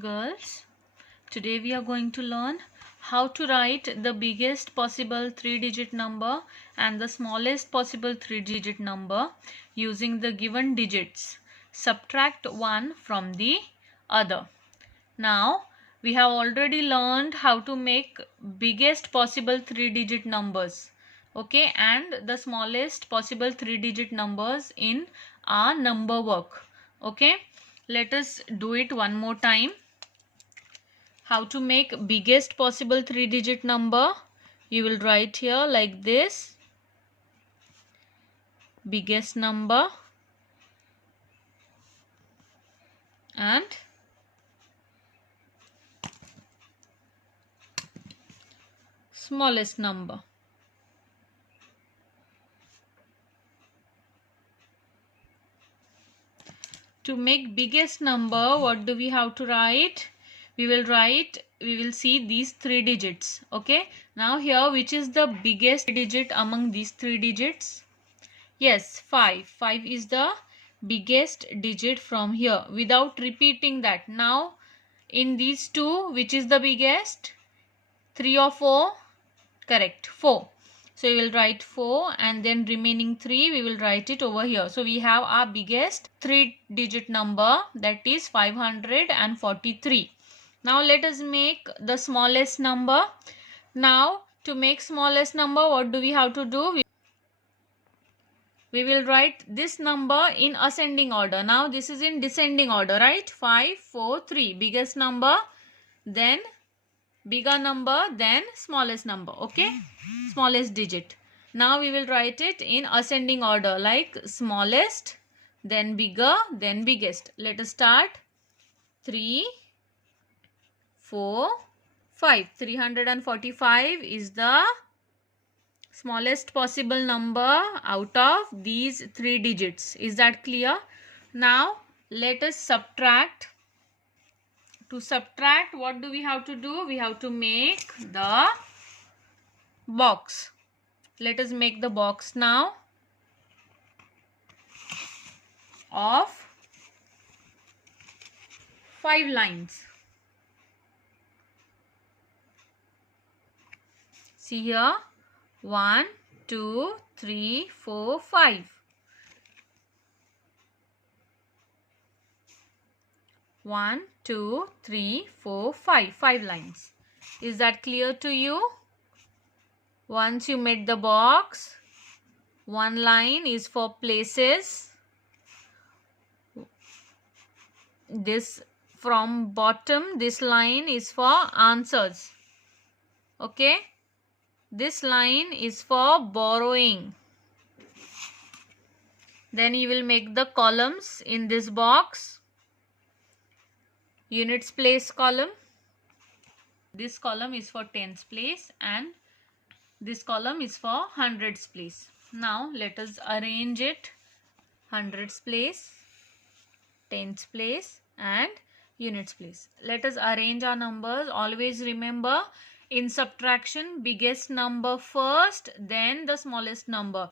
Girls, today we are going to learn how to write the biggest possible 3-digit number and the smallest possible 3-digit number using the given digits. Subtract one from the other. Now, we have already learned how to make biggest possible 3-digit numbers, okay, and the smallest possible 3-digit numbers in our number work, okay. Let us do it one more time. How to make biggest possible 3-digit number? You will write here like this: biggest number and smallest number. To make biggest number, what do we have to write? We will see these 3 digits, okay. Now here, which is the biggest digit among these 3 digits? Yes, 5 is the biggest digit from here, without repeating that. Now in these two, which is the biggest? 3 or 4? Correct, 4. So we will write 4 and then remaining 3 we will write it over here. So we have our biggest 3-digit number, that is 543. Now let us make the smallest number. Now to make smallest number, what do we have to do? We will write this number in ascending order. Now this is in descending order, right? 5, 4, 3. Biggest number, then bigger number, then smallest number, okay, smallest digit. Now we will write it in ascending order, like smallest, then bigger, then biggest. Let us start. 3, 4, 5. 345 is the smallest possible number out of these 3 digits. Is that clear? Now let us subtract. To subtract, what do we have to do? We have to make the box. Let us make the box now of 5 lines. See here, 1, 2, 3, 4, 5. 1, 2, 3, 4, 5. 5 lines. Is that clear to you? Once you made the box, one line is for places. This from bottom, this line is for answers. Okay. This line is for borrowing. Then you will make the columns in this box. Units place column. This column is for tens place and this column is for hundreds place. Now let us arrange it. Hundreds place, tens place and units place. Let us arrange our numbers. Always remember, in subtraction, biggest number first, then the smallest number.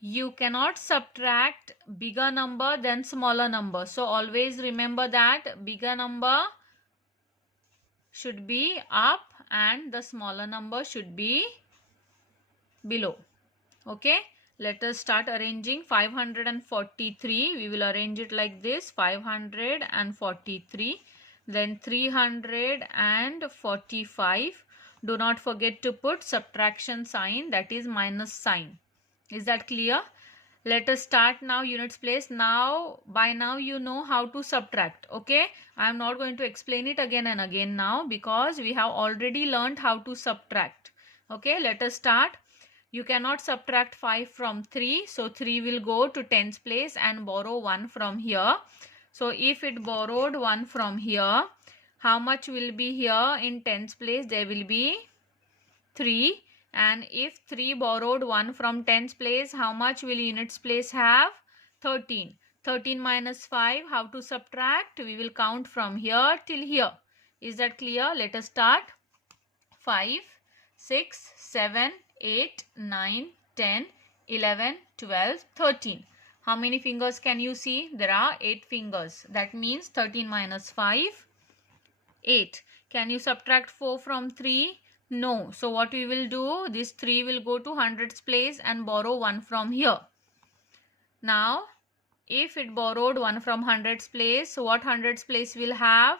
You cannot subtract bigger number than smaller number. So always remember that bigger number should be up and the smaller number should be below. Okay, let us start arranging. 543, we will arrange it like this: 543, then 345. Do not forget to put subtraction sign, that is minus sign. Is that clear? Let us start now units place. Now, by now you know how to subtract, okay. I am not going to explain it again and again now, because we have already learned how to subtract. Okay, let us start. You cannot subtract 5 from 3. So 3 will go to tens place and borrow 1 from here. So if it borrowed 1 from here, how much will be here in tens place? There will be 3. And if 3 borrowed 1 from tens place, how much will units place have? 13. 13 minus 5, how to subtract? We will count from here till here. Is that clear? Let us start. 5, 6, 7, 8, 9, 10, 11, 12, 13. How many fingers can you see? There are 8 fingers. That means 13 minus 5, 8. Can you subtract 4 from 3? No. So what we will do, this 3 will go to hundreds place and borrow 1 from here. Now, if it borrowed 1 from hundreds place, so what hundreds place will have?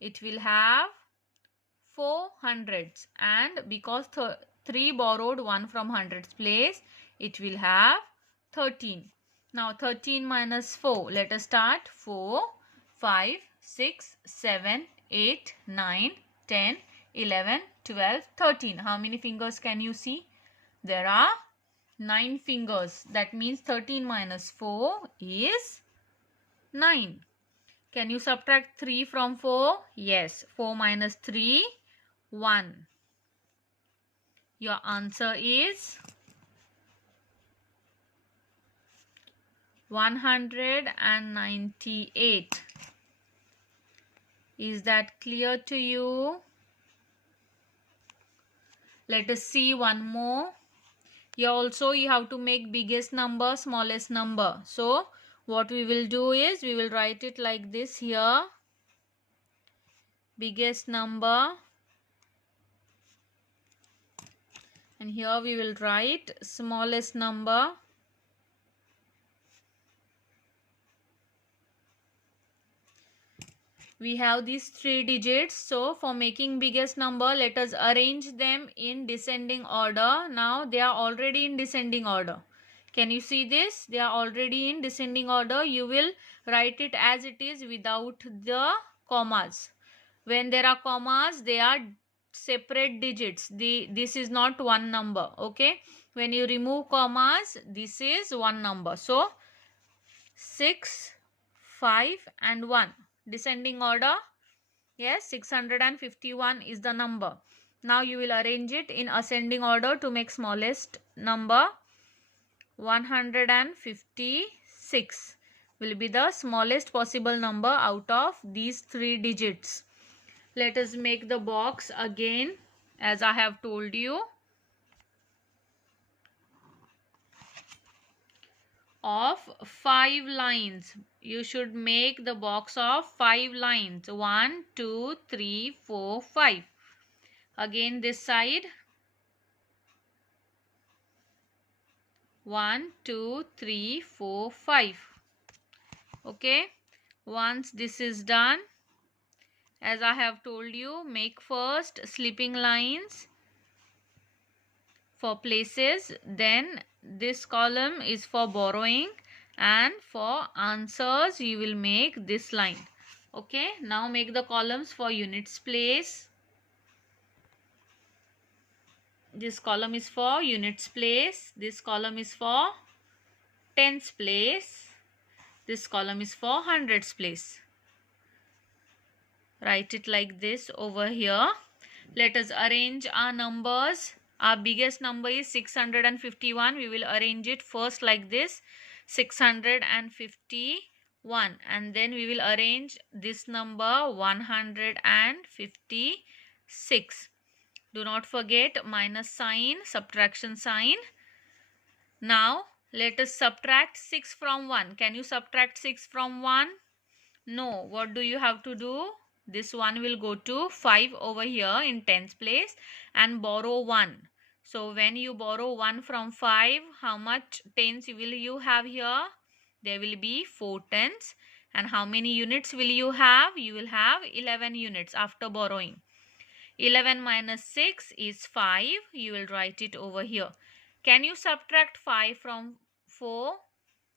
It will have 4 hundreds, and because 3 borrowed 1 from hundreds place, it will have 13. Now 13 minus 4, let us start. 4, 5, 6, 7, 8, 9, 10, 11, 12, 13. How many fingers can you see? There are 9 fingers. That means 13 minus 4 is 9. Can you subtract 3 from 4? Yes. 4 minus 3, 1. Your answer is 198. Is that clear to you? Let us see one more. Here also you have to make biggest number, smallest number. So what we will do is we will write it like this here. Biggest number. And here we will write smallest number. We have these 3 digits. So for making biggest number, let us arrange them in descending order. Now they are already in descending order. Can you see this? They are already in descending order. You will write it as it is without the commas. When there are commas, they are separate digits. This is not one number. Okay. When you remove commas, this is one number. So 6, 5 and 1. Descending order. Yes, 651 is the number. Now you will arrange it in ascending order to make smallest number. 156 will be the smallest possible number out of these 3 digits. Let us make the box again as I have told you. Of 5 lines. You should make the box of 5 lines. 1, 2, 3, 4, 5. Again this side. 1, 2, 3, 4, 5. Okay. Once this is done, as I have told you, make first slipping lines for places. Then this column is for borrowing, and for answers you will make this line. Okay. Now make the columns for units place. This column is for units place. This column is for tens place. This column is for hundreds place. Write it like this over here. Let us arrange our numbers. Our biggest number is 651. We will arrange it first like this. 651. And then we will arrange this number 156. Do not forget minus sign, subtraction sign. Now let us subtract 6 from 1. Can you subtract 6 from 1? No. What do you have to do? This 1 will go to 5 over here in tens place and borrow 1. So when you borrow 1 from 5, how much tens will you have here? There will be 4 tens. And how many units will you have? You will have 11 units after borrowing. 11 minus 6 is 5. You will write it over here. Can you subtract 5 from 4?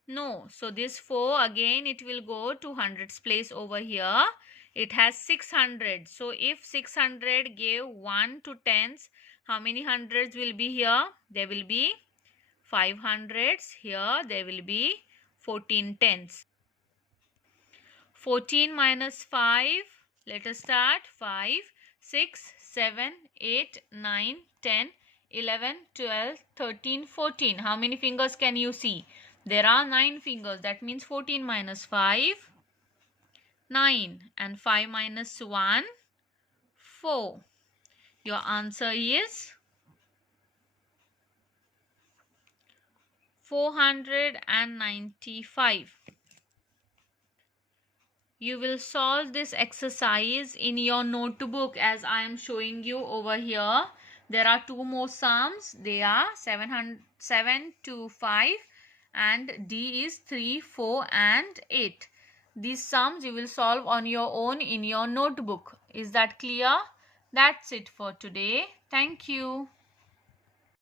No. So this 4 again it will go to hundreds place over here. It has 600. So if 600 gave 1 to tens, how many hundreds will be here? There will be 5 hundreds. Here there will be 14 tens. 14 minus 5. Let us start. 5, 6, 7, 8, 9, 10, 11, 12, 13, 14. How many fingers can you see? There are 9 fingers. That means 14 minus 5, 9. And 5 minus 1, 4. Your answer is 495. you will solve this exercise in your notebook as I am showing you over here. There are two more sums. They are 7 to 5 and D is 3, 4 and 8. These sums you will solve on your own in your notebook. Is that clear? That's it for today. Thank you.